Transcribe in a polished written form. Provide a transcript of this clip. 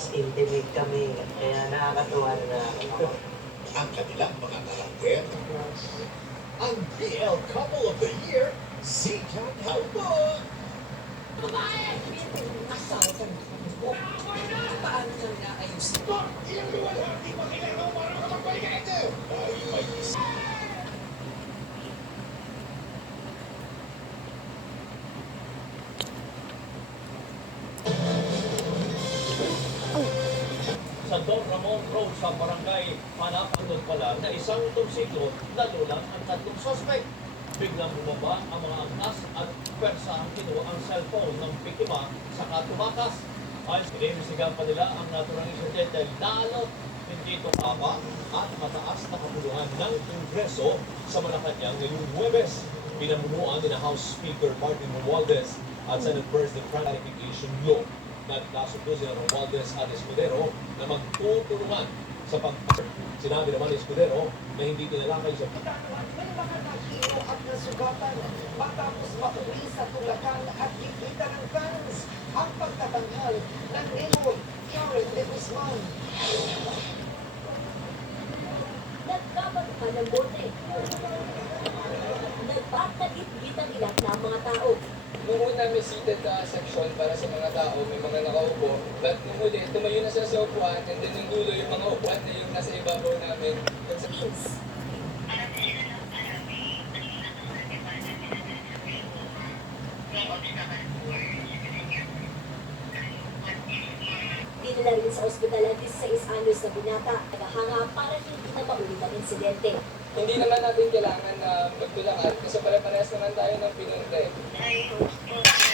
mas intimate kami. Kaya nakakatuwa na Ang kanilang mga karakter, ang BL Couple of the Year, si Jan Halbo. Babae! Asawa ka na mo. Paano na naayusin? Ilang luwala, di ba kailangan mo para makapagbalik ka ito? Ay, may isa. Sa Don Ramon Road sa Barangay Panapandon pala na isang motorsiklo nalulang ang tatlong suspect. Biglang bumaba ang mga angkas at pwersa ang kinuha ang cellphone ng biktima sa katumakas. Ay, inimbestigahan pa nila ang naturang insidente lalo hindi tumama at mataas na kapuluhan ng Kongreso sa Malacanang ngayong Huwebes. Pinamunuan ni na House Speaker Martin Romualdez at Senate President Clarification Law. Nagkasundo sila Romualdez at Escudero na magtutulungan sa Sinabi naman ni Escudero na hindi tinalakay sa May mga nahilo at nasugatan matapos mauwi sa tulakan at kikita ng fans ang pagtatanggal ng Mayor Karen de Guzman. Nagkabatuhan ng bote. Nagpatagit-git ang ilang na mga tao. Nung una may seated section para sa mga tao, may mga nakaupo. But nung huli, tumayo na sila sa upuan, and then yung dulo, yung mga upuan na yung nasa ibabaw namin. Means, dinala rin sa ospital ang 16 anyos na binata. Nagahanga para hindi na maulit ang insidente. Hindi naman natin kailangan na magtulakan kasi pare-parehas naman tayo ng pinunta eh.